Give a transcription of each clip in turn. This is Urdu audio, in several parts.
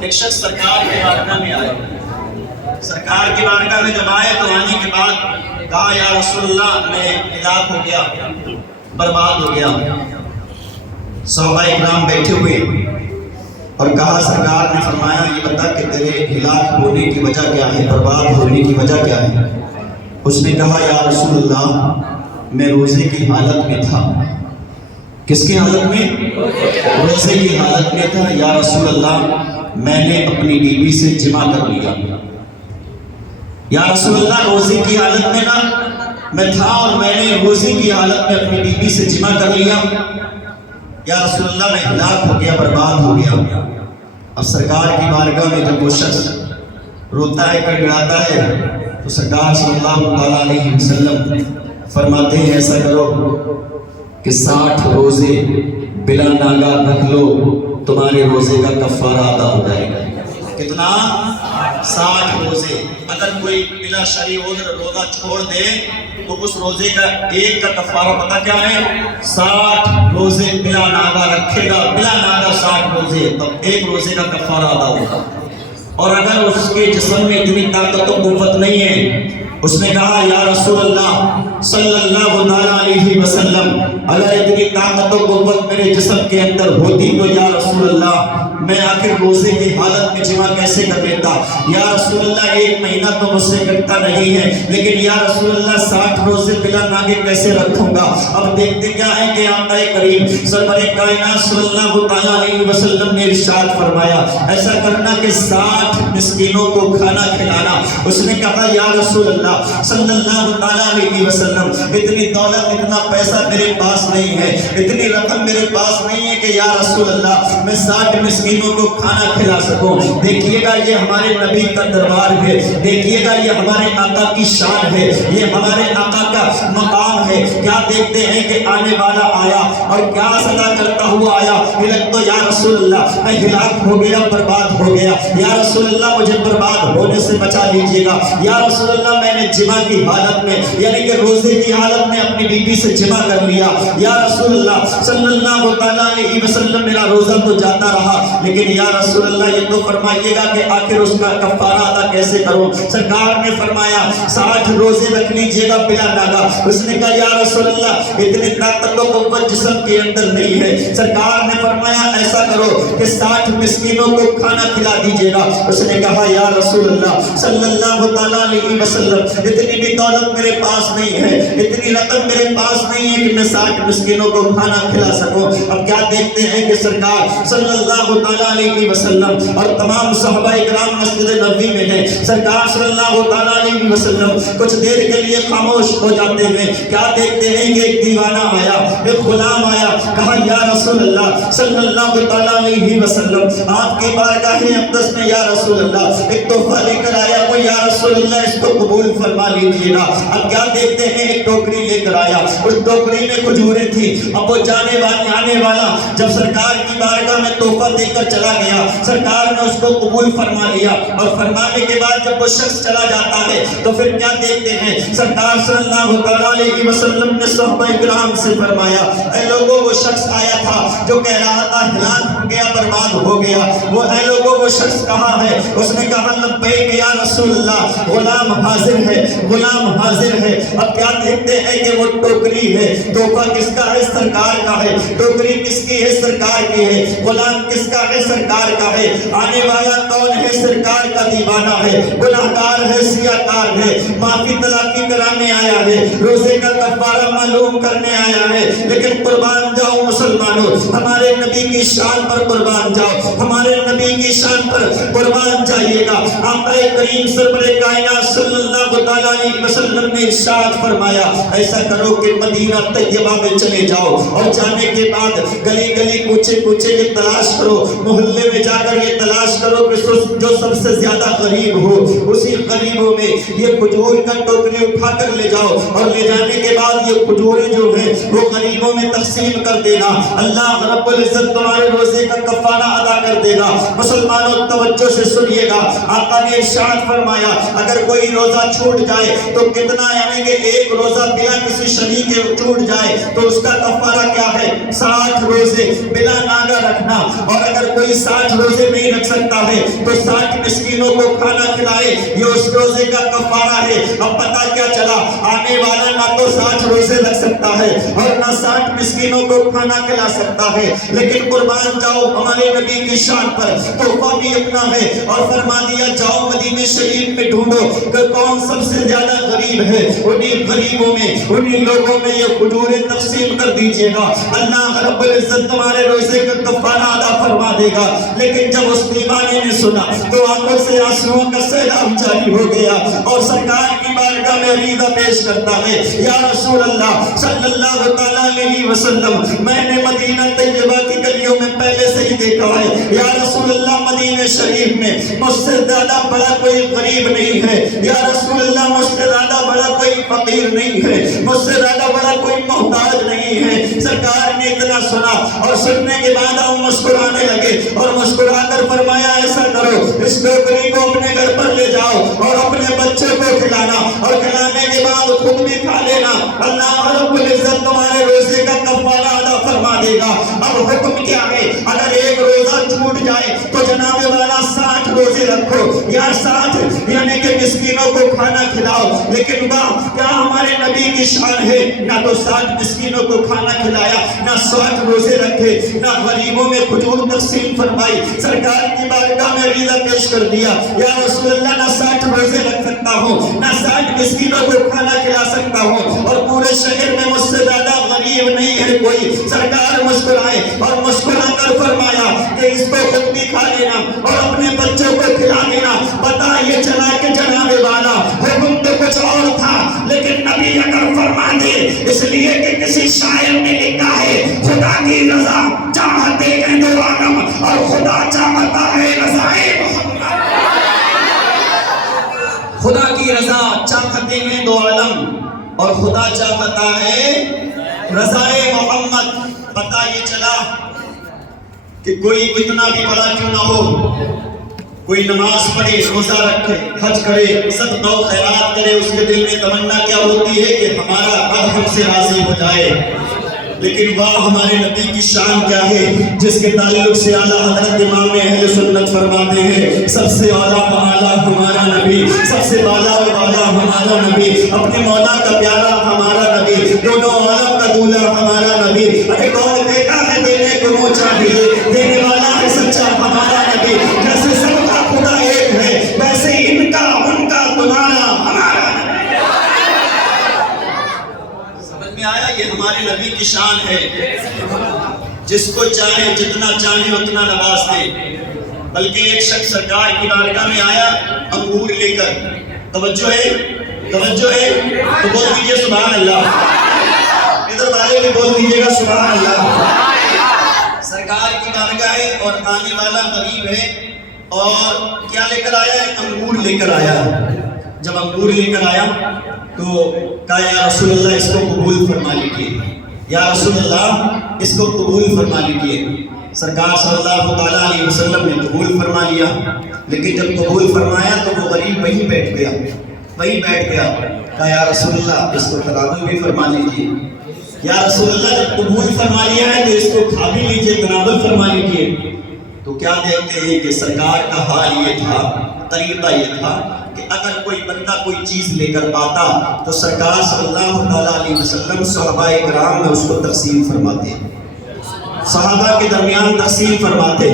ایک شخص سرکار کے بارگاہ میں آئے. سرکار کی بارگاہ میں جب آئے تو آنے کے بعد کہا یا رسول اللہ میں ہلاک ہو گیا، برباد ہو گیا. صحابہ اکرام بیٹھے ہوئے اور کہا سرکار نے فرمایا یہ بتا کہ تیرے ہلاک ہونے کی وجہ کیا ہے، برباد ہونے کی وجہ کیا ہے؟ اس نے کہا یا رسول اللہ میں روزے کی حالت میں تھا. کس کی حالت میں؟ روزے کی حالت میں تھا. یا رسول اللہ میں نے اپنی بیوی سے جمع کر لیا. یا رسول اللہ روزے کی حالت میں میں تھا اور میں نے روزے کی حالت میں اپنی بیوی سے جمع کر لیا. یا رسول اللہ میں ہلاک ہو گیا، برباد ہو گیا. اب سرکار کی بارگاہ میں جب وہ شخص روتا ہے، گڑگڑاتا ہے، تو سرکار صلی اللہ علیہ وسلم فرماتے ہیں ایسا کرو کہ 60 روزے بلا ناگا رکھ لو، تمہارے روزے کا کفارہ ادا ہو جائے گا. کتنا؟ 60 روزے. اگر کوئی بلا شرعی عذر روزہ چھوڑ دے تو اس روزے کا ایک کا کفارہ پتہ کیا ہے؟ 60 روزے بلا ناگا رکھے گا، بلا ناگا 60 روزے، تب ایک روزے کا کفارہ ادا ہوگا. اور اگر اس کے جسم میں اتنی طاقت و قوت نہیں ہے، اس نے کہا یا رسول اللہ صلی اللہ علیہ وسلم اگر اتنی طاقت و قوت میرے جسم کے اندر ہوتی تو یا رسول اللہ میں آخر روزے کی حالت میں جمع کیسے کر لیتا. یا رسول اللہ 1 مہینہ تو مجھ سے کٹتا نہیں ہے، لیکن یا رسول اللہ 60 روزے بلا ناگے کیسے رکھوں گا. اب دیکھتے کیا ہے کہ آقا کریم سرور کائنات صلی اللہ علیہ وسلم نے ارشاد فرمایا ایسا کرنا کہ 60 مسکینوں کو کھانا کھلانا. اس نے کہا یا رسول اللہ صلی اللہ علیہ وسلم اتنی دولت اتنا پیسہ میرے پاس نہیں ہے، اتنی رقم میرے پاس نہیں ہے کہ یا رسول اللہ میں 60 مسکینوں کو کھانا کھلا سکوں. دیکھیے گا یہ ہمارے نبی کا دربار ہے، دیکھیے گا یہ ہمارے آقا کی شان ہے، یہ ہمارے آقا کا مقام ہے. کیا دیکھتے ہیں کہ آنے والا آیا اور کیا صدا کرتا ہوا آیا تو یا رسول اللہ میں ہلاک ہو گیا، برباد ہو گیا. یا رسول اللہ مجھے برباد ہونے سے بچا لیجئے گا. یا رسول اللہ میں نے جمع کی حالت میں یعنی کہ روزے کی حالت میں اپنی بیوی سے جمع کر لیا. یا رسول اللہ صلی اللہ علیہ وسلم میرا روزہ تو جاتا رہا، لیکن یا رسول اللہ یہ تو فرمائیے گا کہ آخر اس کا کفارہ ادا کیسے کروں. سرکار نے فرمایا 60 روزے رکھ لیجئے گا بلا ناگا. اس نے کہا یا رسول اللہ اتنی طاقت و قوت جسم کے اندر نہیں ہے. سرکار نے فرمایا ایسا کرو کہ 60 مسکینوں کو کھانا کھلا دیجئے گا. اس نے کہا یا رسول اللہ صلی اللہ علیہ وسلم اتنی بھی دولت میرے پاس نہیں ہے، اتنی رقم میرے پاس نہیں ہے کہ میں 60 مسکینوں کو کھانا کھلا سکوں. اب کیا دیکھتے ہیں کہ سرکار صلی اللہ علیہ وسلم اور تمام صحابہ اکرام مسجد نبوی میں ہیں. سرکار صلی اللہ علیہ وسلم کچھ دیر کے لیے خاموش ہو جاتے ہیں. کیا دیکھتے ہیں کہ ایک دیوانہ آیا، ایک غلام آیا، کہا یا رسول اللہ صلی اللہ علیہ وسلم آپ کی بارگاہ اقدس میں یا رسول اللہ ایک تحفہ لے کر آیا ہوں، یا رسول اللہ اس کو قبول فرما لیجیے گا. اب کیا دیکھتے ہیں ایک ٹوکری لے کر آیا، اس ٹوکری میں کھجوریں تھی. اب وہ آنے والا جب سرکار کی بارگاہ میں تحفہ دے کر چلا گیا، سرکار نے اس کو قبول فرما لیا. اور فرمانے کے بعد جب وہ شخص چلا جاتا ہے تو پھر کیا دیکھتے ہیں سرکار صلی اللہ علیہ وسلم نے صحابہ اکرام سے فرمایا اے لوگوں وہ شخص آیا تھا جو کہہ رہا تھا ہلاک ہو گیا، برباد ہو گیا، وہ اے لوگوں وہ شخص کہاں ہے؟ اس نے کہا لبیک یا رسول اللہ غلام حاضر ہے، غلام حاضر ہے. اب کیا دیکھتے ہیں کہ وہ ٹوکری ہے، تحفہ کس کا ہے؟ سرکار کا ہے. ٹوکری کس کی ہے؟ سرکار کی ہے. غلام کس کا ہے؟ سرکار کا ہے. آنے والا کون ہے؟ سرکار کا دیوانہ ہے، گناہگار ہے، سیاہکار ہے، معافی طلبی کرانے آیا ہے، روزے کا کفارہ معلوم کرنے آیا ہے. لیکن قربان جاؤ مسلمانوں، ہمارے نبی کی شان پر قربان جاؤ، ہمارے نبی کی شان پر قربان جائیے گا. آقا کریم سرور کائنات صلی اللہ علیہ وسلم نے ارشاد فرمایا ایسا کرو کہ مدینہ طیبہ میں چلے جاؤ اور جانے کے بعد گلی گلی کوچے کوچے یہ تلاش کرو، محلے میں جا کر یہ تلاش کرو کہ جو سب سے زیادہ غریب ہو، اسی غریبوں میں یہ کھجور کا ٹوکری اٹھا کر لے جاؤ. اور لے جانے کے بعد یہ کھجوریں جو ہیں وہ غریبوں میں تقسیم کر دینا، اللہ رب العزت تمہارے روزے کا کفارہ ادا کر دے گا۔ مسلمانوں توجہ سے سنیے گا، آقا نے ارشاد فرمایا اگر کوئی روزہ چھوٹ جائے تو کتنا، یعنی کہ ایک روزہ بلا کسی شنی کے چھوٹ جائے تو اس کا کفارہ کیا ہے؟ 60 روزے بلا ناگا رکھنا۔ اور اگر کوئی 60 روزے نہیں رکھ سکتا ہے تو 60 مسکینوں کو کھانا کھلائے، یہ اس روزے کا کفارہ ہے۔ اب پتہ کیا چلا، آنے والا نہ تو 60 روزے رکھ سکتا ہے اور نہ 60 مسکینوں کو کھانا کھلا سکتا ہے، لیکن قربان جاؤ ہمارے نبی کی شان پر تحفہ بھی اپنا ہے، اور فرما دیا جاؤ مدینہ شریف میں ڈھونڈو کہ کون سب سے زیادہ غریب ہے، انہیں غریبوں میں، انہیں لوگوں میں یہ کھجوریں تقسیم کر دیجئے گا، اللہ رب العزت تمہارے روزے کا کفارہ ادا فرما دے گا۔ لیکن جب اس دیوانے نے سنا تو آنکھوں سے آنسوؤں کا سیلاب جاری ہو گیا اور سرکار کی بارگاہ میں عریضہ پیش کرتا ہے، یا رسول اللہ صلی اللہ تعالیٰ علیہ وسلم، میں نے مدینہ طیبہ کی گلیوں میں پہلے سے ہی دیکھا ہے، یا رسول اللہ مدینہ شریف میں مجھ سے زیادہ بڑا کوئی غریب نہیں ہے، یا رسول اللہ مجھ سے زیادہ بڑا کوئی فقیر نہیں ہے، مجھ سے زیادہ بڑا کوئی محتاج نہیں ہے۔ سرکار نے اتنا سنا اور سننے کے بعد وہ مسکرانے لگے اور مسکرا کر فرمایا ایسا کرو اس ٹوکری کو اپنے گھر پر لے جاؤ اور اپنے بچے کو کھلانا، اور کھلانے کے بعد خود بھی کھا لینا، اللہ رب العزت تمہارے روزے کا کفارہ ادا فرما دے گا۔ اب حکم کیا ہے؟ اگر ایک روزہ چھوٹ جائے تو جناب والا 60 روزے رکھو یا 60 یعنی کہ مسکینوں کو کھانا کھلاؤ۔ لیکن واہ کیا ہمارے نبی کی شان ہے، نہ تو 60 مسکینوں کو کھانا کھلایا، نہ 60 روزے رکھے، نہ غریبوں میں کھجور تقسیم فرمائی، سرکار کی بارگاہ میں عریضہ پیش کر دیا، یا رسول اللہ نہ 60 روزے رکھ سکتا ہوں، نہ 60 مسکینوں کو کھانا کھلا سکتا ہوں، اور پورے شہر میں مجھ سے زیادہ غریب نہیں ہے کوئی۔ سرکار مسکرائے اور مسکرا کر فرمایا کہ اس کو خود بھی کھا لینا اور اپنے بچوں کو کھلا دینا۔ پتہ یہ چلا کہ جناب والا حکم تو کچھ اور تھا، لیکن نبی اگر فرما دے، اس لیے کہ کسی شاعر نے لکھا ہے خدا کی رضا چاہتے ہیں دو عالم اور خدا چاہتا ہے رضائے محمد۔ خدا کی رضا چاہتے ہیں دو عالم اور خدا چاہتا ہے رضائے محمد۔ پتہ یہ چلا کہ کوئی کتنا بھی بڑا کیوں نہ ہو، کوئی نماز پڑھے، روزہ رکھے، حج کرے، صدقہ و خیرات کرے، اس کے دل میں تمنا کیا ہوتی ہے کہ ہمارا رب ہم سے راضی ہو جائے۔ لیکن واہ ہمارے نبی کی شان کیا ہے جس کے تعلق سے اعلیٰ حضرت امام اہل سنت فرماتے ہیں سب سے اعلیٰ و اعلیٰ ہمارا نبی، سب سے بالا و بالا ہمارا نبی، اپنے مولا کا پیارا ہمارا نبی، دونوں عالم کا دولہ ہمارا نبی۔ ارے کون دیتا ہے دینے کو وہ چاہیے، دینے والا ہے سچا ہمارا نبی۔ جیسے سب کا خدا ایک ہے ویسے ان کا ان کا تمہارا ہمارا۔ سمجھ میں آیا؟ یہ ہمارے نبی کی شان ہے، جس کو چاہے جتنا چاہے اتنا نواز دے۔ بلکہ ایک شخص سرکار کی بارگاہ میں آیا انگور لے کر، توجہ ہے توجہ ہے تو بول دیجئے سبحان اللہ، ادھر والے بھی بول دیجئے گا سبحان اللہ۔ سرکار کی بارگاہ ہے اور آنے والا غریب ہے، اور کیا لے کر آیا ہے؟ انگور لے کر آیا۔ جب انگور لے کر آیا تو کہا یا رسول اللہ اس کو قبول فرما لیجیے، یا رسول اللہ اس کو قبول فرما لیجیے۔ سرکار صلی اللہ تعالیٰ علیہ وسلم نے قبول فرما لیا، لیکن جب قبول فرمایا تو وہ غریب وہیں بیٹھ گیا، وہیں بیٹھ گیا۔ کہا یا رسول اللہ اس کو تناول بھی فرما لیجیے، یا رسول اللہ جب قبول فرما لیا ہے تو اس کو کھا بھی لیجیے، تناول فرما لیجیے۔ تو کیا دیکھتے ہیں کہ سرکار کا حال یہ تھا، طریقہ یہ تھا کہ اگر کوئی بندہ کوئی چیز لے کر آتا تو سرکار صلی اللہ تعالیٰ علیہ وسلم صحابہ کرام میں اس کو تقسیم فرماتے، صحابہ کے درمیان تقسیم فرماتے۔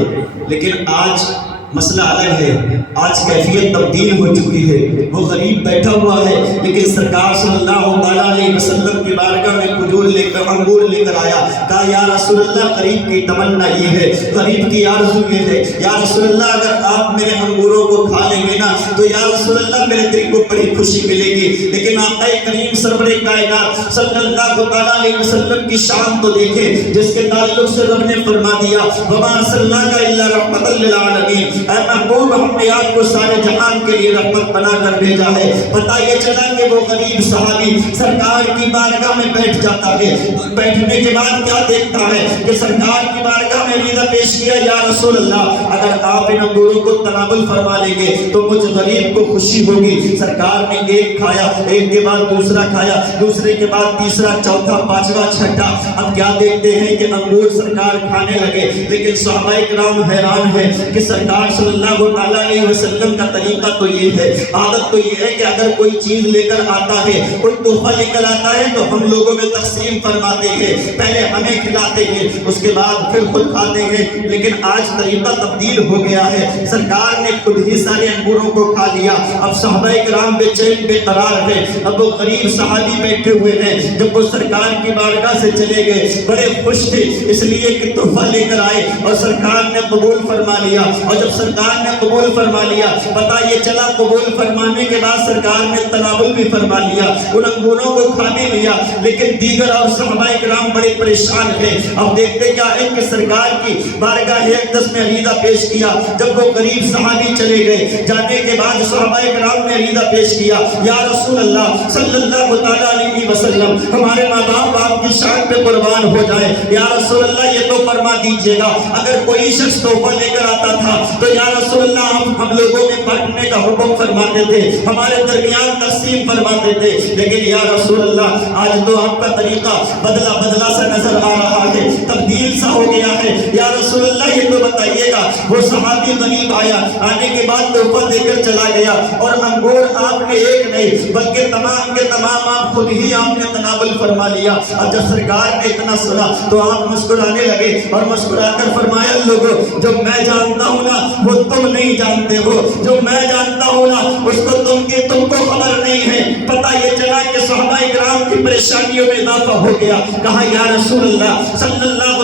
لیکن آج مسئلہ الگ ہے، آج کیفیت تبدیل ہو چکی ہے۔ وہ غریب بیٹھا ہوا ہے لیکن سرکار صلی اللہ تعالیٰ علیہ وسلم کی بارگاہ میں کھجور لے کر انگور لے کر آیا۔ کہا یا رسول اللہ غریب کی تمنا یہ ہے، غریب کی آرزو یہ ہے، یا رسول اللہ اگر آپ میرے انگوروں کو کھا لیں گے نا تو یا رسول اللہ میرے دل کو بڑی خوشی ملے گی۔ لیکن آقا کریم سرور کائنات صلی اللہ تعالیٰ علیہ وسلم کی شان تو دیکھیں جس کے تعلق سے رب نے فرما دیا وما ارسلناک الا رحمۃ للعالمین۔ اے محبوب ہم نے آپ کو سارے جہان کے لیے رحمت بنا کر بھیجا ہے۔ پتہ یہ چلا کہ وہ غریب صحابی سرکار کی بارگاہ میں بیٹھ جاتا ہے، بیٹھنے کے بعد کیا دیکھتا ہے کہ سرکار کی بارگاہ میں عریضہ پیش کیا، یا رسول اللہ اگر آپ ان انگوروں کو تناول فرما لیں گے تو مجھ غریب کو خوشی ہوگی۔ سرکار نے ایک کھایا، ایک کے بعد دوسرا کھایا، دوسرے کے بعد تیسرا، چوتھا، پانچواں، چھٹا۔ اب کیا دیکھتے ہیں کہ انگور سرکار کھانے لگے، لیکن صحابہ کرام حیران ہے کہ سرکار صلی اللہ علیہ وسلم کا طریقہ تو یہ ہے، عادت تو یہ ہے کہ اگر کوئی چیز لے کر آتا ہے، کوئی تحفہ لے کر آتا ہے تو ہم لوگوں میں تقسیم فرماتے ہیں، پہلے ہمیں کھلاتے ہیں، اس کے بعد پھر خود کھاتے ہیں۔ لیکن آج طریقہ تبدیل ہو گیا ہے، سرکار نے خود ہی سارے انگوروں کو کھا لیا۔ اب صحابہ کرام بے چین بے قرار ہیں۔ اب وہ غریب صحابی بیٹھے ہوئے ہیں، جب وہ سرکار کی بارگاہ سے چلے گئے بڑے خوش تھے، اس لیے کہ تحفہ لے کر آئے اور سرکار نے قبول فرما لیا۔ اور جب سرکار نے قبول فرما لیا، پتہ یہ چلا قبول فرمانے کے بعد سرکار نے تناول بھی فرما لیا، ان انگوروں کو کھا بھی لیا، لیکن دیگر اور صحابہ کرام بڑے پریشان تھے۔ اب دیکھتے کیا ہے کہ سرکار کی بارگاہ اقدس میں عریضہ پیش کیا۔ جب وہ غریب صحابی چلے گئے، جانے کے بعد صحابہ کرام نے عریضہ پیش کیا، یا رسول اللہ صلی اللہ علیہ وسلم ہمارے ماں باپ آپ کی شان پہ قربان ہو جائے، یا رسول اللہ یہ تو فرما دیجئے گا اگر کوئی شخص تحفہ لے کر آتا تھا تو یا رسول اللہ آپ ہم لوگوں میں بانٹنے کا حکم فرماتے تھے، ہمارے درمیان تقسیم فرماتے تھے، لیکن یا رسول اللہ آج تو آپ کا طریقہ بدلا بدلا سا نظر آ رہا ہے، تبدیل سا ہو گیا ہے، یا رسول اللہ یہ تو بتائیے گا۔ وہ صحابی غریب آیا، آنے کے بعد تحفہ دے کر چلا گیا، اور انگور آپ نے ایک نہیں بلکہ تمام کے تمام آپ خود ہی آپ نے تناول فرما لیا۔ اور جب سرکار نے اتنا سنا تو آپ مسکرانے لگے اور مسکرا کر فرمایا، لوگوں جو میں جانتا ہوں نا وہ تم نہیں جانتے ہو، جو میں جانتا ہوں نا اس کو تم کو خبر نہیں ہے۔ پتہ یہ چلا کہ صحابہ کرام کی پریشانیوں میں اضافہ ہو گیا۔ کہا یا رسول اللہ صلی اللہ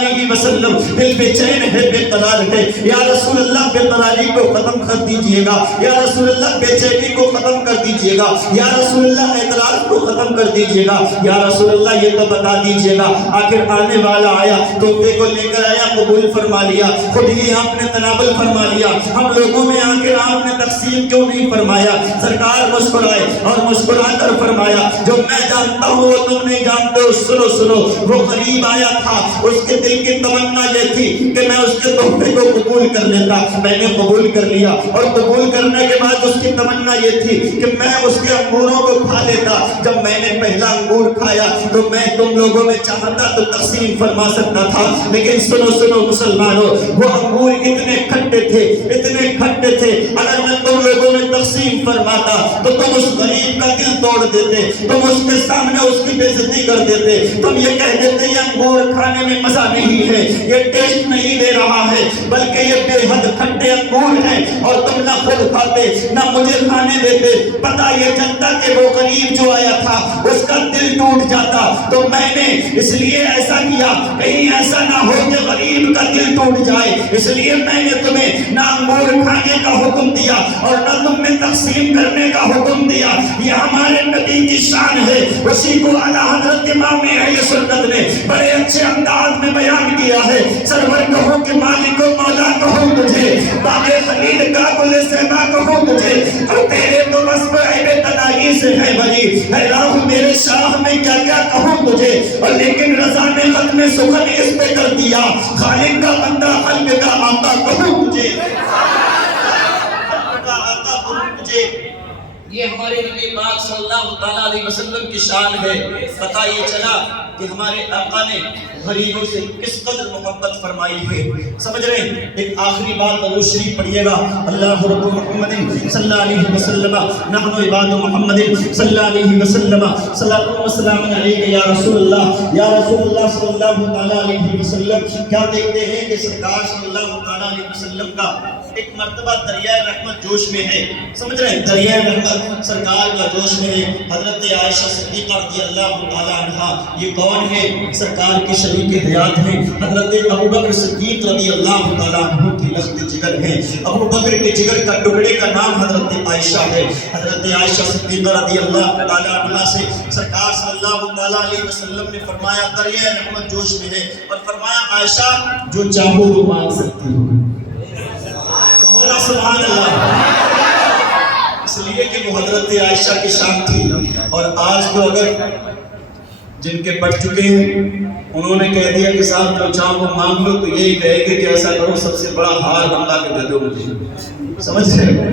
علیہ وسلم دل بے چین ہے، بے قرار ہے، یا رسول اللہ بے قراری کو ختم کر دیجئے گا، یا رسول اللہ بے چینی کو ختم کر دیجئے گا، یا رسول اللہ اعتراض کو ختم کر دیجئے گا، یا رسول اللہ یہ تو بتا دیجئے گا۔ آخر آنے والا آیا، تحفے کو لے کر آیا، قبول فرما لیا، خود ہی آپ نے تناول فرما لیا، ہم لوگوں میں آخر آپ نے تقسیم کیوں نہیں فرمایا؟ سرکار مسکرائے اور مسکرا کر فرمایا، جو میں جانتا ہوں وہ تم نہیں جانتے ہو، سنو سنو۔ وہ غریب آیا تھا، اس کے دل کی تمنا یہ تھی کہ میں اس کے تحفے کو قبول کر لیتا، میں نے قبول کر لیا، اور قبول کرنے کے بعد اس کی تمنا یہ تھی کہ میں اس کے انگوروں کو کھا لیتا۔ جب میں نے پہلا انگور کھایا تو میں تم لوگوں میں چاہتا تو تقسیم فرما سکتا تھا، لیکن سنو سنو مسلمانوں، وہ انگور اتنے کھٹے تھے، اتنے کھٹے تھے، اگر میں تم لوگوں میں تقسیم فرماتا تو تم اس غریب کا دل توڑ دیتے، تم اس کے سامنے اس کی بے عزتی کر دیتے، تم یہ کہہ دیتے یہ انگور کھانے میں مزہ نہیں ہے، یہ ٹیسٹ نہیں دے رہا ہے، بلکہ یہ بے حد کھٹے انگور ہیں، اور تم نہ خود کھاتے نہ مجھے کھانے دیتے۔ پتہ یہ چلتا کہ وہ غریب جو آیا تھا اس کا دل ٹوٹ جاتا، تو میں نے اس لیے ایسا کیا، کہیں ایسا نہ ہو کہ غریب کا دل ٹوٹ جائے، اس لیے میں نے تمہیں نہ انگور کھانے کا حکم دیا اور نہ تم میں تقسیم کرنے کا حکم دیا۔ یہ ہمارے نبی کی شان ہے، اسی کو اعلیٰ حضرت امام اہل سنت نے بڑے اچھے انداز میں بیان کیا ہے۔ سرور کہوں کہ مالک و مولا کہوں تجھے، باغ خلیل کا گل سیما کہوں تجھے، اور تیرے تو وصف عیب تنائی سے ہے بھری، اے راہ میرے شاہ میں کیا کیا کہوں تجھے، اور لیکن رضا نے ختم سخن اس پہ کر دیا، خالق کا بندہ خلق کا آقا کہوں تجھے، خلق کا آقا کہوں تجھے۔ یہ ہمارے نبی پاک صلی اللہ علیہ وسلم کی شان ہے۔ پتہ یہ چلا کہ ہمارے آقا نے غریبوں سے کس قدر محبت فرمائی ہے۔ سمجھ رہے ہیں؟ ایک آخری بات درود شریف پڑھیے گا، اللہ رب محمد صلی اللہ علیہ وسلم نحن عباد محمد صلی اللہ علیہ وسلم صلاۃ و سلام علیک یا رسول اللہ، یا رسول اللہ صلی اللہ علیہ وسلم۔ کیا دیکھتے ہیں کہ سرکار صلی اللہ علیہ وسلم کا ایک مرتبہ دریائے رحمت جوش میں ہے۔ سمجھ رہے ہیں؟ دریائے رحمت سرکار کا جوش میں ہے۔ حضرت عائشہ صدیقہ رضی اللہ تعالی عنہا یہ کون ہے؟ سرکار کی شریک حیات ہیں، حضرت ابوبکر صدیق رضی اللہ تعالی عنہ کی لخت جگر ہیں۔ ابوبکر کے جگر کا ٹکڑے کا نام حضرت عائشہ ہے۔ حضرت عائشہ صدیقہ رضی اللہ تعالی عنہا سے سرکار صلی اللہ تعالی علیہ وسلم نے فرمایا دریائے رحمت جوش میں ہے، اور فرمایا عائشہ جو چاہو وہ مانگ سکتی ہو۔ سبحان اللہ. اس لیے کہ وہ حضرت عائشہ کی شان تھی. اور آج تو اگر جن کے پڑھ چکے ہیں انہوں نے کہہ دیا کہ صاحب جو چاہو وہ مانگ لو، تو یہی کہے گے کہ ایسا کرو سب سے بڑا ہار بنلا کے دے دو مجھے. سمجھ رہے ہو؟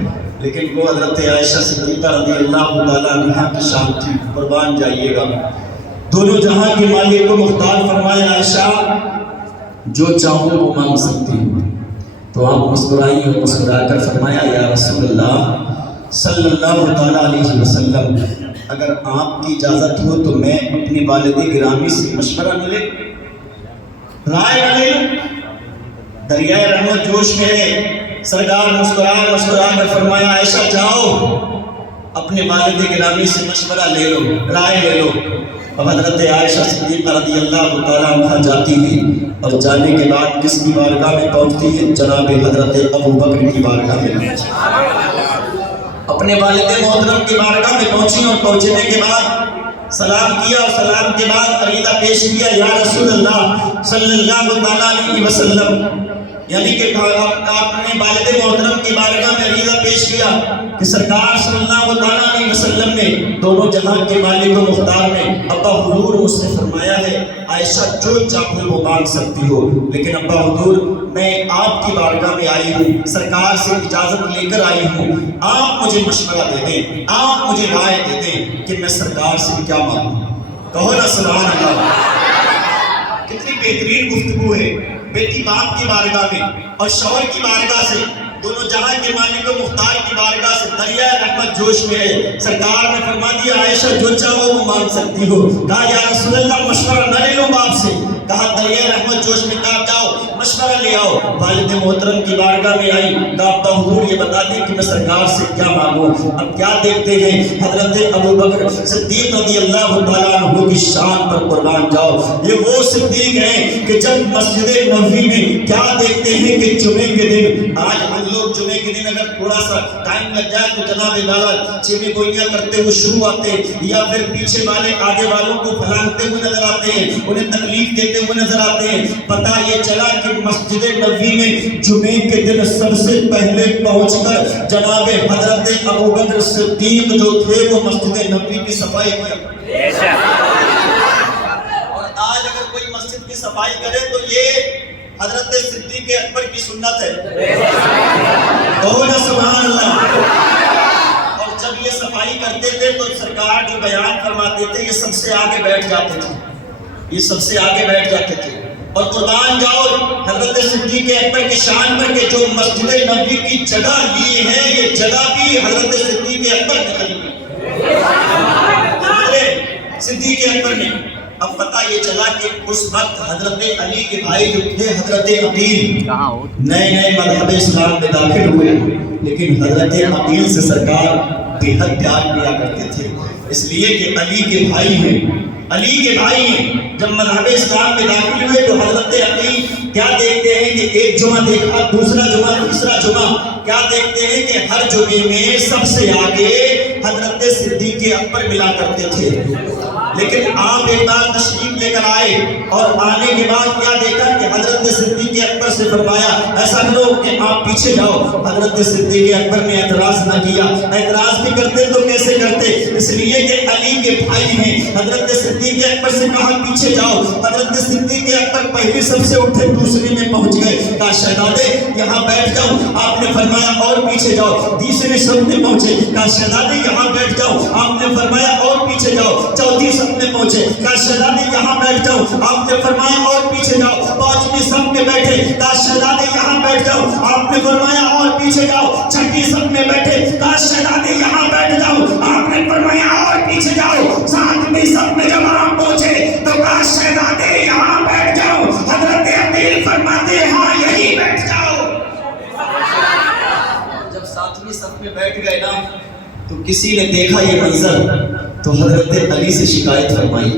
لیکن وہ حضرت عائشہ صدیقہ رضی اللہ تعالیٰ عنہا کی شان تھی. قربان جائیے گا. دونوں جہاں کے مالک کو مختار فرمایا عائشہ جو چاہو وہ مانگ سکتی ہوں. تو آپ مسکرائیں اور مسکرا کر فرمایا یا رسول اللہ صلی اللہ تعالیٰ علیہ وسلم، اگر آپ کی اجازت ہو تو میں اپنی والد گرامی سے مشورہ نہ لے، رائے نہ لے. دریائے رحمت جوش میں ہے. سرکار مسکرا کر فرمایا عائشہ جاؤ اپنے والد گرامی سے مشورہ لے لو، رائے لے لو. اب حضرت عائشہ صدیقہ رضی اللہ تعالیٰ عنہ جاتی ہے اور جانے کے بعد کس کی بارگاہ میں پہنچتی ہے؟ جناب حضرت ابو بکر کی بارگاہ میں پہنچی. اپنے والد محترم کی بارگاہ میں پہنچی اور پہنچنے کے بعد سلام کیا اور سلام کے بعد عریضہ پیش کیا یا رسول اللہ صلی اللہ تعالیٰ علیہ وسلم. یعنی کہ آپ نے والد محترم کی بارگاہ میں عریضہ پیش کیا کہ سرکار صلی اللہ تعالیٰ علیہ وسلم نے دونوں جہاں کے مالک و مختار نے ابا حضور مجھ سے فرمایا ہے عائشہ جو چاہو وہ مانگ سکتی ہو، لیکن ابا حضور میں آپ کی بارگاہ میں آئی ہوں، سرکار سے اجازت لے کر آئی ہوں. آپ مجھے مشورہ دے دیں، آپ مجھے رائے دے دیں کہ میں سرکار سے کیا مانگوں. کہو نا سبحان اللہ. کتنی بہترین گفتگو ہے. بیٹی باپ کی بارگاہ میں اور شوہر کی بارگاہ سے، دونوں جہاں کے مالک و مختار کی بارگاہ سے دریائے رحمت جوش میں ہے. سرکار نے فرما دیا عائشہ جو چاہو وہ مانگ سکتی ہو. کہا یا رسول اللہ مشورہ نہ لے لو باپ سے. کہا دریائے رحمت جوش میں کہا جاؤ مشورہ لے آؤ. والد محترم کی بارگاہ میں آئی. کہا ابا حضور یہ بتا دیں کہ میں سرکار سے کیا مانگوں. اب کیا دیکھتے ہیں حضرت ابو بکر صدیق رضی اللہ تعالیٰ عنہ کی شان پر قربان جاؤ. یہ وہ صدیق ہیں کہ جب مسجد نبوی میں کیا دیکھتے ہیں کہ جمعے کے دن، آج ہم لوگ جمعے کے دن اگر تھوڑا سا ٹائم لگ جائے تو جناب والا چیمے گوئیاں کرتے ہوئے شروع آتے ہیں، یا پھر پیچھے والے آگے والوں کو پھلانگتے ہوئے نظر آتے ہیں، انہیں تکلیف دیتے ہوئے نظر آتے ہیں. پتہ یہ چلا کہ مسجد نبوی میں جمعے کے دن سب سے پہلے پہنچ کر جناب حضرت ابو بکر صدیق جو تھے وہ مسجد نبوی کی صفائی کیا. اور آج اگر کوئی مسجد کی صفائی کرے تو یہ حضرت صدیق اکبر کی سنت ہے. کہو نا سبحان اللہ. اور جب یہ صفائی کرتے تھے تو سرکار جو بیان فرماتے تھے یہ سب سے آگے بیٹھ جاتے تھے، یہ سب سے آگے بیٹھ جاتے تھے. اور قربان جاؤ حضرت صدیق اکبر کی شان پر کہ جو مسجد نبوی کی جگہ لی ہے یہ جگہ بھی حضرت صدیق اکبر نے خریدی. صدیق اکبر نے. اب پتہ یہ چلا کہ اس وقت حضرت علی کے بھائی جو تھے حضرت عقیل نئے نئے مذہب اسلام میں داخل ہوئے، لیکن حضرت عقیل سے سرکار بے حد پیار کیا کرتے تھے. اس لیے کہ علی کے بھائی ہیں، علی کے بھائی ہیں. جب مذہب اسلام میں داخل ہوئے تو حضرت عقیل کیا دیکھتے ہیں کہ ایک جمعہ دیکھا، دوسرا جمعہ، تیسرا جمعہ، کیا دیکھتے ہیں کہ ہر جمعے میں سب سے آگے حضرت صدیق اکبر ملا کرتے تھے. لیکن آپ ایک بار تشریف لے کر آئے اور آنے کے بعد کیا دیکھا کہ حضرت صدیق اکبر سے فرمایا ایسا کرو کہ آپ پیچھے جاؤ. حضرت صدیق اکبر نے اعتراض نہ کیا. اعتراض بھی کرتے تو کیسے کرتے، اس لیے کہ علی کے بھائی ہیں. حضرت صدیق اکبر سے کہا پیچھے جاؤ. حضرت صدیق اکبر پہلی صف سے اٹھے دوسری میں پہنچ گئے. کہا شہزادے یہاں بیٹھ جاؤ. آپ نے فرمایا اور پیچھے جاؤ. تیسری صف میں پہنچے. کہا شہزادے یہاں بیٹھ جاؤ. آپ نے فرمایا اور پیچھے جاؤ. چوتھی صف میں پہنچے. کہا شہزادے یہاں بیٹھ جاؤ. آپ نے فرمایا اور پیچھے جاؤ. پانچویں صف میں بیٹھے. کہا شہزادے یہاں بیٹھ جاؤ. آپ نے فرمایا اور پیچھے جاؤ. چھٹی صف میں بیٹھے. کہا شہزادے یہاں بیٹھ جاؤ. آپ نے فرمایا اور پیچھے جاؤ. ساتویں صف میں جب آپ پہنچے تو کہا شہزادے یہاں بیٹھ جاؤ. حضرت عقیل فرماتے ہاں یہی بیٹھ جاؤ. جب ساتویں صف میں بیٹھ گئے نا تو کسی نے دیکھا یہ منظر تو حضرت علی سے شکایت فرمائی.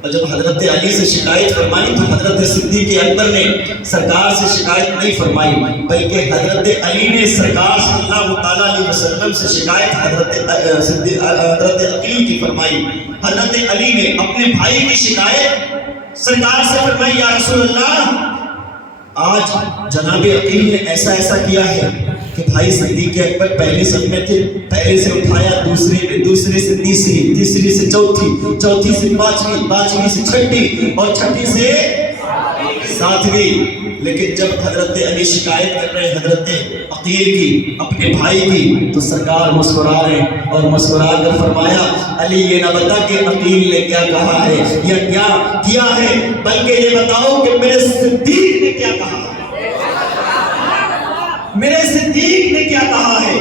اور جب حضرت علی سے شکایت فرمائی تو حضرت صدیق اکبر نے سرکار سے شکایت نہیں فرمائی، بلکہ حضرت علی نے سرکار صلی اللہ تعالیٰ علیہ وسلم سے شکایت حضرت عقیل کی فرمائی. حضرت علی نے اپنے بھائی کی شکایت سرکار سے فرمائی یا رسول اللہ آج جناب عقیل نے ایسا ایسا کیا ہے کہ بھائی صدیق اکبر پہلے صف میں تھے، پہلے سے اٹھایا دوسرے میں، دوسرے سے تیسری، تیسری سے چوتھی، چوتھی سے پانچویں، پانچویں سے چھٹی اور چھٹی سے ساتویں۔ لیکن جب حضرت علی شکایت کر رہے حضرت عقیل کی، اپنے بھائی کی، تو سرکار مسکرا رہے اور مسکرا کر فرمایا علی یہ نہ بتا کہ عقیل نے کیا کہا ہے یا کیا کیا ہے، بلکہ یہ بتاؤ کہ میرے صدیق نے کیا کہا ہے، میرے صدیق نے کیا کہا ہے۔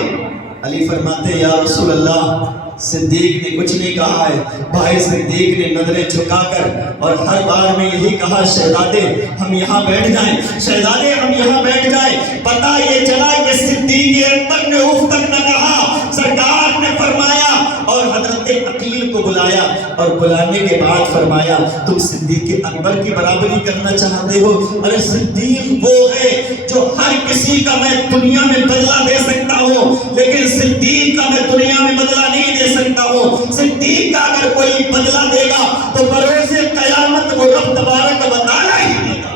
علی فرماتے یا رسول اللہ صدیق نے کچھ نہیں کہا ہے۔ بھائی صدیق نے نظریں جھکا کر اور ہر بار میں یہی کہا شہزادے ہم یہاں بیٹھ جائیں، شہزادے ہم یہاں بیٹھ جائیں۔ پتہ یہ چلا کہ صدیق اکبر نے اف تک نہ کہا، سرکار نے فرمایا اور حضرت عقیل کو بلایا اور بلانے کے بعد فرمایا تم صدیق اکبر کی برابری کرنا چاہتے ہو؟ ارے صدیق وہ ہے جو ہر کسی کا میں دنیا میں بدلہ دے سکتا ہوں، لیکن صدیق کا میں دنیا میں بدلہ نہیں دے سکتا ہوں۔ صدیق کا اگر کوئی بدلہ دے گا تو بروز قیامت وہ رب تبارک و تعالیٰ ہی دے گا۔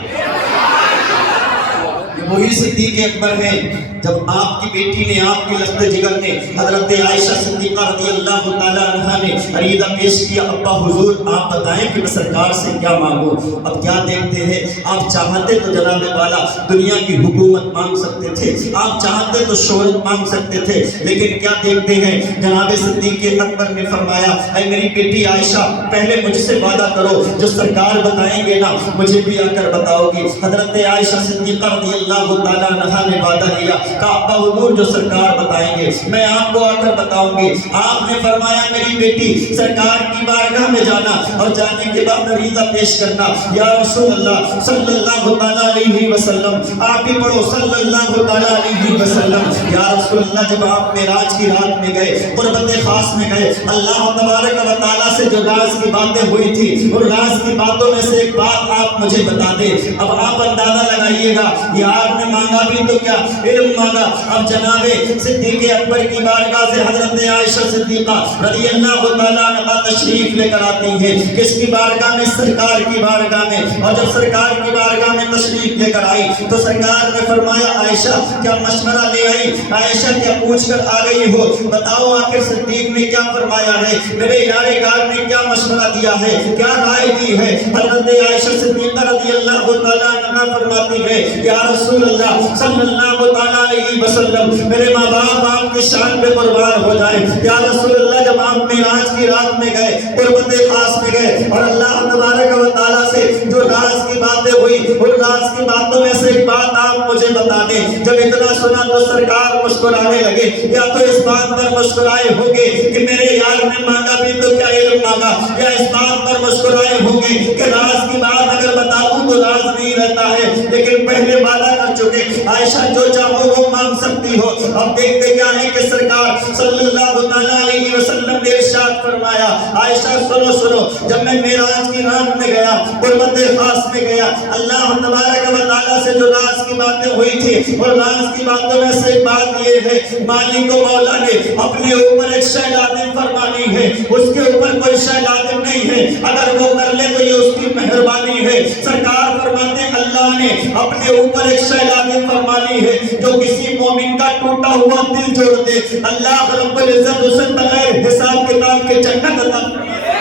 یہ وہی صدیق اکبر ہے جب آپ کی بیٹی نے، آپ کے لخت جگر نے، حضرت عائشہ صدیقہ رضی اللہ تعالیٰ عنہا نے عریضہ پیش کیا ابا حضور آپ بتائیں کہ میں سرکار سے کیا مانگوں۔ اب کیا دیکھتے ہیں، آپ چاہتے تو جناب والا دنیا کی حکومت مانگ سکتے تھے، آپ چاہتے تو شہرت مانگ سکتے تھے، لیکن کیا دیکھتے ہیں جناب صدیق اکبر نے فرمایا اے میری بیٹی عائشہ پہلے مجھ سے وعدہ کرو، جو سرکار بتائیں گے نا مجھے بھی آ کر بتاؤ گی۔ حضرت عائشہ صدیقہ رضی اللہ تعالیٰ عنہا نے وعدہ لیا کہ ابا حضور جو سرکار بتائیں گے میں آپ کو آ کر بتاؤں گی۔ آپ نے فرمایا میری بیٹی سرکار کی بارگاہ میں جانا اور جانے کے بعد عریضہ پیش کرنا یا رسول اللہ صلی اللہ تعالیٰ علیہ وسلم، آپ ہی پڑھو صلی اللہ تعالیٰ علیہ وسلم۔ یا رسول اللہ جب آپ معراج کی رات میں گئے، قربت خاص میں گئے، اللہ تبارک و تعالیٰ سے جو راز کی باتیں ہوئی تھی اور راز کی باتوں میں سے ایک بات آپ مجھے بتا دیں۔ اب آپ اندازہ لگائیے گا یار نے مانگا بھی تو کیا علم مانگا۔ اب جناب صدیق اکبر کی بارگاہ سے حضرت عائشہ صدیقہ رضی اللہ تعالیٰ عنہا تشریف لے کر آتی ہیں، کس کی بارگاہ میں؟ سرکار کی بارگاہ میں۔ اور جب سرکار کی بارگاہ میں تشریف لے کر آئی تو سرکار نے فرمایا عائشہ کیا مشورہ لے آئی؟ عائشہ کیا پوچھ کر آ گئی ہو؟ بتاؤ آخر صدیق نے کیا فرمایا ہے، میرے یار غار نے کیا مشورہ دیا ہے، کیا رائے دی ہے؟ حضرت عائشہ صدیقہ رضی اللہ تعالیٰ عنہا فرماتی ہے یا رسول اللہ صلی اللہ تعالیٰ علیہ وسلم میرے ماں باپ آپ کی شان پہ قربان ہو جائے۔ یا رسول اللہ جب آپ معراج کی رات میں گئے، قربت خاص میں گئے اور اللہ تبارک و تعالیٰ سے جو راز کی باتیں ہوئی ان راز کی باتوں میں سے ایک بات آپ مجھے بتا دیں۔ جب اتنا سنا تو سرکار مسکرانے لگے، یا تو اس بات پر مسکرائے ہوں گے کہ میرے یار نے مانگا بھی تو کیا علم مانگا، یا اس بات پر مسکرائے ہوں گے کہ راز کی بات اگر بتاؤں تو راز نہیں رہتا ہے، لیکن پہلے وعدہ کر چکے عائشہ جو چاہو وہ مانگ سکتی ہو۔ اب دیکھتے کیا ہے کہ سرکار صلی اللہ تعالیٰ علیہ وسلم نے ارشاد فرمایا عائشہ سنو سنو، جب میں معراج کی رات میں گیا، قربت خاص میں گیا، اللہ تبارک و تعالیٰ سے جو راز کی باتیں ہوئی تھی اور راز کی باتوں میں سے ایک بات یہ ہے مالک و مولا نے اپنے اوپر ایک شے لازم فرمانی ہے، اس کے اوپر کوئی شے لازم نہیں ہے، اگر وہ کر لے تو یہ اس کی مہربانی ہے۔ سرکار فرماتے اللہ نے اپنے اوپر ایک شے لازم فرمانی ہے، جو کسی مومن کا ٹوٹا ہوا دل جوڑ دے اللہ رب العزت اسے بغیر حساب کتاب کے جنت عطا فرمائے۔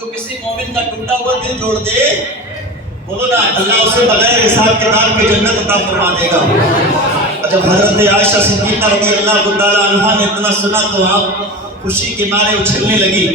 جو کسی مومن کا ٹوٹا ہوا دل جوڑ دے بولو نا اللہ اسے بغیر حساب کتاب کے جنت عطا فرما دے گا۔ جب حضرت عائشہ صدیقہ رضی اللہ تعالیٰ عنہا نے اتنا سنا تو آپ خوشی کے مارے اچھلنے لگی،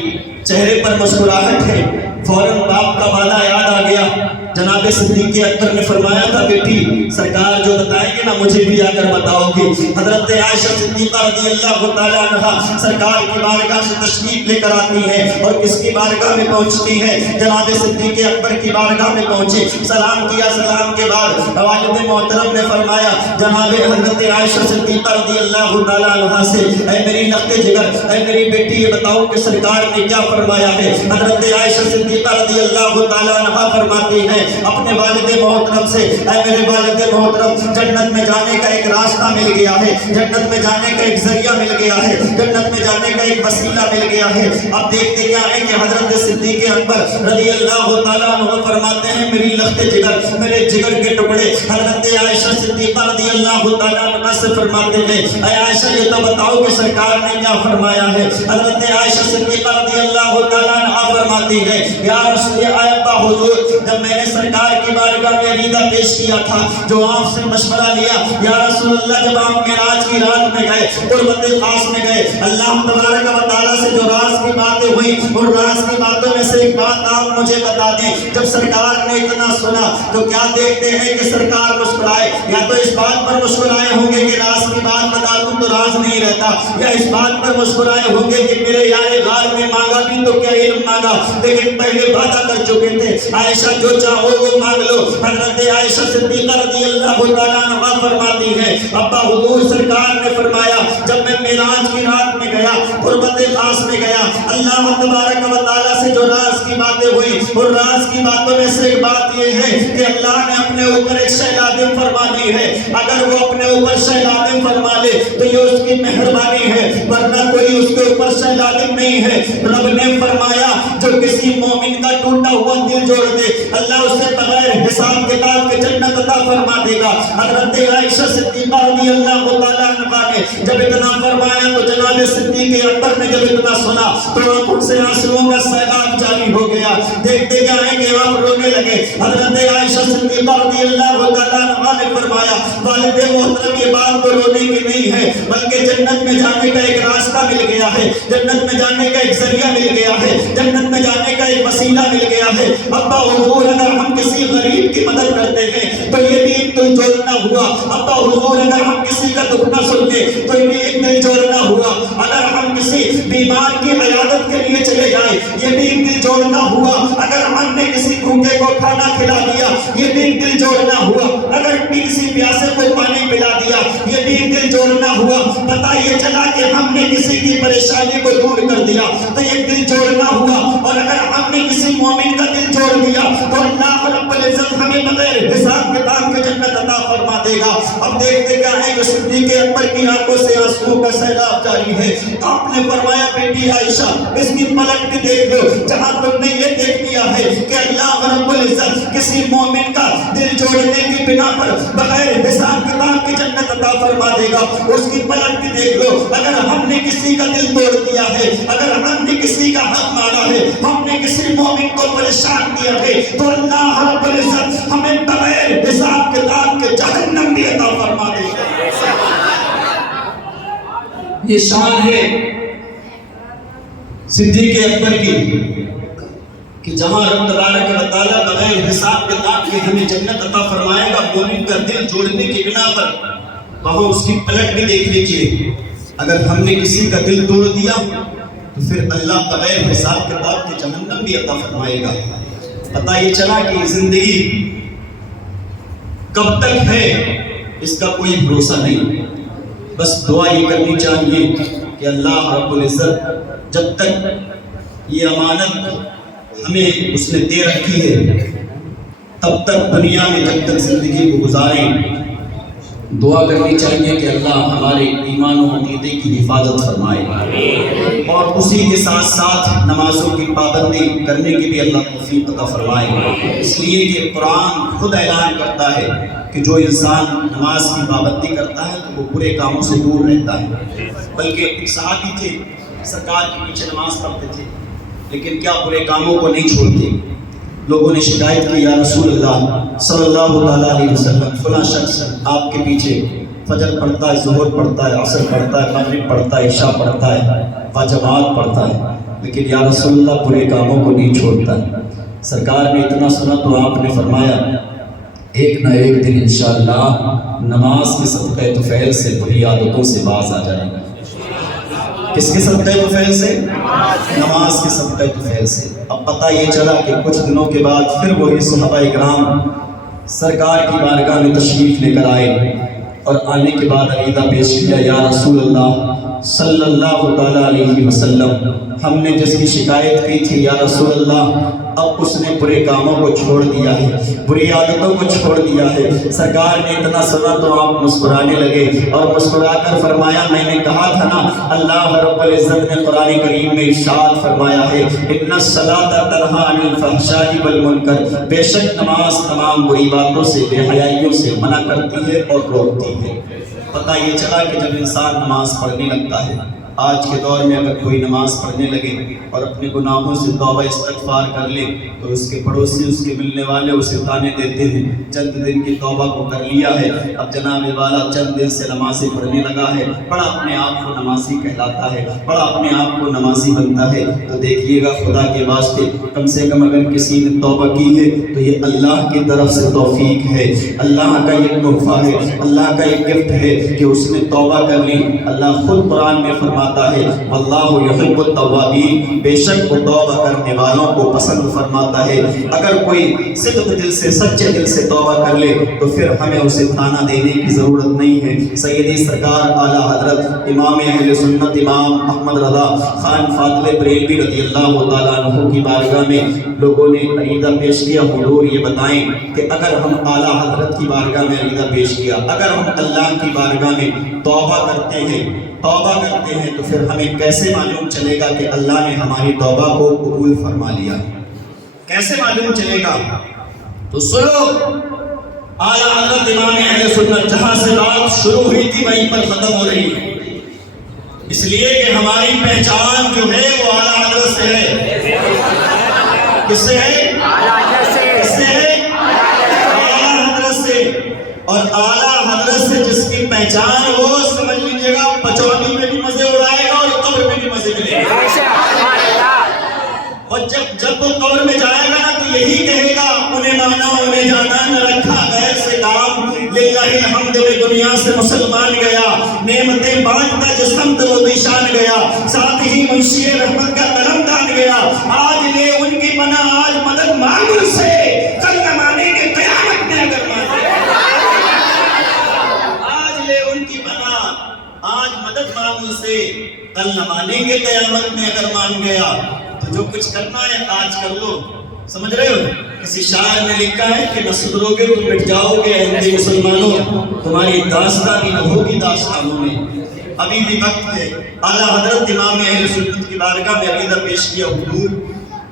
چہرے پر مسکراہٹ ہے، فوراً باپ کا وعدہ یاد آ گیا۔ جناب صدیق اکبر نے فرمایا تھا بیٹی سرکار جو بتائیں گے نا مجھے بھی آ کر بتاؤ گے۔ حضرت عائشہ صدیقہ رضی اللہ تعالیٰ عنہا سرکار کی بارگاہ سے تشریف لے کر آتی ہے اور کس کی بارگاہ میں پہنچتی ہے؟ جناب صدیق اکبر کی بارگاہ میں پہنچی، سلام کیا، سلام کے بعد والد محترم نے فرمایا جناب حضرت عائشہ صدیقہ رضی اللہ تعالیٰ عنہا سے اے میری لخت جگر، اے میری بیٹی یہ بتاؤ کہ سرکار نے کیا فرمایا ہے؟ حضرت عائشہ صدیقہ رضی اللہ تعالیٰ عنہا فرماتی ہے اپنے والد محترم سے، اے میرے والد محترم، جنت میں جانے کا ایک راستہ مل گیا ہے، جنت میں جانے کا ایک ذریعہ مل گیا ہے، جنت میں جانے کا ایک وسیلہ مل گیا ہے۔ اب دیکھتے کیا ہے کہ حضرت صدیق اکبر رضی اللہ تعالیٰ عنہ فرماتے ہیں میری لخت جگر، میرے جگر کے ٹکڑے، حضرت عائشہ صدیقہ رضی اللہ تعالیٰ عنہ سے فرماتے ہیں اے عائشہ یہ تو بتاؤ کہ سرکار نے کیا فرمایا ہے؟ حضرت عائشہ صدیقہ رضی اللہ تعالیٰ عنہ فرماتی ہے یا رسول اللہ حضور، جب میں نے سرکار کی بارگاہ میں عقیدہ پیش کیا تھا، جو آپ سے مشورہ لیا یا رسول اللہ، جب آپ معراج کی رات میں گئے، قربت خاص میں گئے، اللہ تبارک و تعالیٰ سے جو راز کی باتیں ہوئی، ان راز کی باتوں میں سے ایک بات آپ مجھے بتا دیں، جب سرکار نے اتنا سنا تو کیا دیکھتے ہیں کہ سرکار مسکرائے؟ یا تو اس بات پر مسکرائے ہوں گے کہ راز کی بات بتا دوں تو راز نہیں رہتا، یا اس بات پر مسکرائے ہوں گے کہ میرے یار غار میں مانگا بھی تو کیا علم مانگا، لیکن پہلے وعدہ کر چکے تھے عائشہ جو چاہو وہ مانگ لو۔ حضرت عائشہ صدیقہ رضی اللہ تعالیٰ عنہ فرماتی ہے ابا حضور سرکار نے فرمایا جب میں معراج کی رات میں گیا، قربت خاص میں گیا، اللہ تبارک و تعالیٰ سے جو راز کی باتیں ہوئی، اور راز کی باتوں میں سے ایک بات یہ ہے کہ اللہ نے اپنے اوپر ایک شے لازم فرما دی ہے، اگر وہ اپنے اوپر شے لازم فرما لے تو یہ اس کی مہربانی ہے، ورنہ کوئی اس کے اوپر شے لازم نہیں ہے۔ رب نے فرمایا جو کسی مومن کا ٹوٹا ہوا دل جوڑ دے اللہ اسے بغیر حساب کتاب کے جنت عطا فرما دے گا۔ حضرت عائشہ صدیقہ رضی اللہ تعالیٰ عنہ نے جب اتنا فرمایا تو جناب صدیق اکبر نے جب اتنا سنا تو آنکھوں سے آنسوؤں کا سیلاب جاری ہو گیا۔ دیکھتے کیا ہے کہ آپ رونے لگے۔ حضرت عائشہ صدیقہ رضی اللہ تعالیٰ عنہ نے فرمایا والد محترم یہ بات تو رونے کی نہیں ہے بلکہ جنت میں جانے کا ایک راستہ مل گیا ہے، جنت میں جانے کا ایک ذریعہ مل گیا ہے، جنت میں جانے کا ایک وسیلہ مل گیا ہے۔ ابا حضور اگر ہم کسی غریب کی مدد کرتے ہیں تو یہ بھی ایک دل جوڑنا ہوا۔ ابا حضور اگر ہم کسی کا دکھ نہ سنتے تو یہ بھی ایک دل جوڑنا ہوا۔ اگر ہم کسی بیمار کی عیادت کے لیے چلے جائیں یہ بھی ایک دل جوڑنا ہوا۔ اگر ہم نے کسی بھوکے کو کھانا کھلا دیا یہ بھی ایک دل جوڑنا ہوا۔ اگر کسی پیاسے کو پانی پلا دیا یہ بھی ایک دل جوڑنا ہوا۔ پتہ یہ چلا کہ ہم نے کسی کی پریشانی کو دور کر دیا تو یہ دل جوڑنا ہوا۔ اور اگر ہم نے کسی مومن کا دل جوڑ دیا تو اللہ رب العزت ہمیں بغیر حساب کتاب کے جنت عطا فرما دے گا۔ اب دیکھتے کیا ہے کہ صدیق اکبر کی آنکھوں سے آنسوؤں کا سیلاب جاری ہے۔ آپ نے فرمایا بیٹی عائشہ اس کی پلٹ کے دیکھ لو، جہاں تم نے یہ دیکھ لیا ہے کہ اللہ رب العزت کسی مومن کا دل جوڑنے کی بنا پر بغیر حساب کتاب کے جنت عطا فرما دے گا، اس کی پلٹ کے دیکھ لو۔ اگر ہم نے کسی کا دل توڑ دیا ہے، اگر ہم نے کسی کا حق مارا ہے، ہم نے کسی مومن کو پریشان کیا ہے تو اللہ رب العزت ہمیں بغیر حساب کتاب کے جہنم بھی عطا فرما دے گا۔ یہ شان ہے صدیق اکبر کی کہ جہاں رب تبارک و تعالیٰ بغیر حساب کتاب کے ہمیں جنت عطا فرمائے گا، مومن کا دل جوڑنے کی بنا پر وہاں اس کی پلٹ بھی دیکھ لیجیے۔ اگر ہم نے کسی کا دل توڑ دیا تو پھر اللہ بغیر حساب کتاب کے جہنم بھی عطا فرمائے گا۔ پتہ یہ چلا کہ زندگی کب تک ہے اس کا کوئی بھروسہ نہیں، بس دعا یہ کرنی چاہیے کہ اللہ رب العزت جب تک یہ امانت ہمیں اس نے دے رکھی ہے تب تک دنیا میں جب تک زندگی کو گزاریں دعا کرنی چاہیے کہ اللہ ہمارے ایمان و عقیدے کی حفاظت فرمائے، اور اسی کے ساتھ ساتھ نمازوں کی پابندی کرنے کی بھی اللہ توفیق عطا فرمائے۔ اس لیے کہ قرآن خود اعلان کرتا ہے کہ جو انسان نماز کی پابندی کرتا ہے تو وہ برے کاموں سے دور رہتا ہے۔ بلکہ ایک صحابی تھے سرکار کے پیچھے نماز پڑھتے تھے لیکن کیا برے کاموں کو نہیں چھوڑتے۔ لوگوں نے شکایت کی یا رسول اللہ صلی اللہ علیہ وسلم فلاں شخص آپ کے پیچھے فجر پڑھتا ہے، ظہر پڑھتا ہے، عصر پڑھتا ہے، مغرب پڑھتا ہے، عشاء پڑھتا ہے، باجماعت پڑھتا ہے، لیکن یا رسول اللہ برے کاموں کو نہیں چھوڑتا ہے۔ سرکار نے اتنا سنا تو آپ نے فرمایا ایک نہ ایک دن انشاءاللہ نماز کے صدقہ طفیل سے بری عادتوں سے باز آ جائے گا۔ کس کے صدقہ طفیل سے؟ نماز کے صدقہ طفیل سے۔ اب پتہ یہ چلا کہ کچھ دنوں کے بعد پھر وہی صحابہ اکرام سرکار کی بارگاہ میں تشریف لے کر آئے اور آنے کے بعد عقیدہ پیش کیا یا رسول اللہ صلی اللہ تعالیٰ علیہ وسلم، ہم نے جس کی شکایت کی تھی یا رسول اللہ اب اس نے برے کاموں کو چھوڑ دیا ہے، بری عادتوں کو چھوڑ دیا ہے۔ سرکار نے اتنا سنا تو آپ مسکرانے لگے اور مسکرا کر فرمایا میں نے کہا تھا نا، اللہ رب العزت نے قرآن کریم میں ارشاد فرمایا ہے ان الصلاۃ تنہی عن الفحشاء والمنکر، بے شک نماز تمام بری باتوں سے، بے حیائیوں سے منع کرتی ہے اور روکتی ہے۔ پتہ یہ چلا کہ جب انسان نماز پڑھنے لگتا ہے، آج کے دور میں اگر کوئی نماز پڑھنے لگے اور اپنے گناہوں سے توبہ استغفار کر لے تو اس کے پڑوسی، اس کے ملنے والے اسے تانے دیتے ہیں، چند دن کی توبہ کو کر لیا ہے، اب جناب والا چند دن سے نمازیں پڑھنے لگا ہے، بڑا اپنے آپ کو نمازی کہلاتا ہے، بڑا اپنے آپ کو نمازی بنتا ہے۔ تو دیکھیے گا خدا کے واسطے کم سے کم اگر کسی نے توبہ کی ہے تو یہ اللہ کی طرف سے توفیق ہے، اللہ کا یہ تحفہ ہے، اللہ کا یہ گفٹ ہے کہ اس نے توبہ کر لی۔ اللہ خود قرآن میں فرماتا ہے واللہ یحب التوابین، بے شک وہ توبہ کرنے والوں کو پسند فرماتا ہے۔ اگر کوئی صدق دل سے، سچے دل سے توبہ کر لے تو پھر ہمیں اسے تانا دینے کی ضرورت نہیں ہے۔ سیدی سرکار اعلیٰ حضرت امام اہل سنت امام احمد رضا خان فاضل بریلوی رضی اللہ تعالیٰ عنہ کی بارگاہ میں لوگوں نے عریضہ پیش کیا، حضور یہ بتائیں کہ اگر ہم اعلیٰ حضرت کی بارگاہ میں عریضہ پیش کیا، اگر ہم اللہ کی بارگاہ میں توبہ کرتے ہیں تو پھر ہمیں کیسے معلوم چلے گا کہ اللہ نے ہماری توبہ کو قبول فرما لیا؟ کیسے معلوم چلے گا؟ تو سنو، اعلیٰ حضرت امام اہل سنت جہاں سے بات شروع ہوئی تھی وہیں پر ختم ہو رہی ہے، اس لیے کہ ہماری پہچان جو ہے وہ اعلیٰ حضرت سے ہے۔ کس سے ہے؟ کس سے ہے؟ اعلیٰ حضرت سے۔ اور اعلیٰ حضرت سے جس کی پہچان ہو، سمجھ لیجیے گا پچوانی میں بھی مزے اڑائے گا اور قبر میں بھی مزے ملے گا۔ اور جب وہ قبر میں جائے گا نا تو یہی کہے گا انہیں مانا انہیں جانا، نہ رکھا غیر سے کام، للہ الحمد میں دنیا سے مسلمان گیا، نعمتیں بانٹتا جسم تو وہ نشان گیا، ساتھ ہی منشی رحمت کا قلم دان گیا، آج لے ان کی پناہ آج مدد مانگ ان سے، کل نہ مانیں گے قیامت میں اگر مانے، آج لے ان کی پناہ آج مدد مانگ ان سے، کل نہ مانیں گے قیامت میں اگر مان گیا۔ تو جو کچھ کرنا ہے آج کر لو، سمجھ رہے ہو؟ کسی شاعر نے لکھا ہے کہ نہ سدھرو گے تم مٹ جاؤ گے اہل مسلمانوں، تمہاری داستان بھی نہ ہوگی داستانوں میں۔ ابھی بھی وقت ہے۔ اعلیٰ حضرت امام اہل سنت کی بارگاہ میں عقیدہ پیش کیا، حضور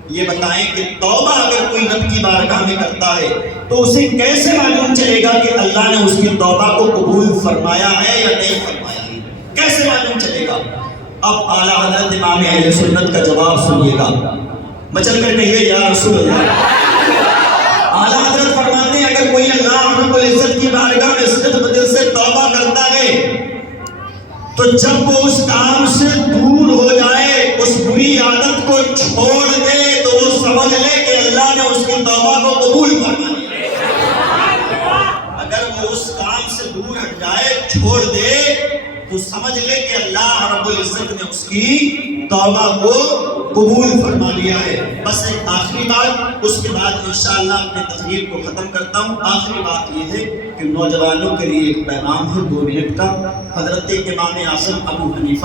یہ بتائیں کہ توبہ اگر کوئی رب کی بارگاہ میں کرتا ہے تو اسے کیسے معلوم چلے گا کہ اللہ نے اس کی توبہ کو قبول فرمایا ہے یا نہیں فرمایا ہے؟ کیسے معلوم چلے گا؟ اب اعلیٰ حضرت امام اہل سنت کا جواب سنیے گا، مچل کر کہیے یا رسول اللہ۔ اعلیٰ حضرت فرماتے ہیں اگر کوئی اللہ رب العزت کی بارگاہ میں صدق دل سے توبہ کرتا ہے تو جب وہ اس کام سے دور ہو جائے، اس بری عادت کو چھوڑ دے تو وہ سمجھ لے کہ اللہ نے اس کی توبہ کو قبول فرما لیا۔ اگر وہ اس کام سے دور ہٹ جائے، چھوڑ دے تو سمجھ لے کہ اللہ رب العزت نے اس کی توبہ کو قبول فرما لیا ہے۔ بس ایک آخری بات، اس کے بعد انشاءاللہ اپنے تقریر کو ختم کرتا ہوں۔ آخری بات یہ ہے کہ نوجوانوں کے لیے ایک پیغام ہے 2 منٹ کا۔ حضرت امام اعظم ابو حنیفہ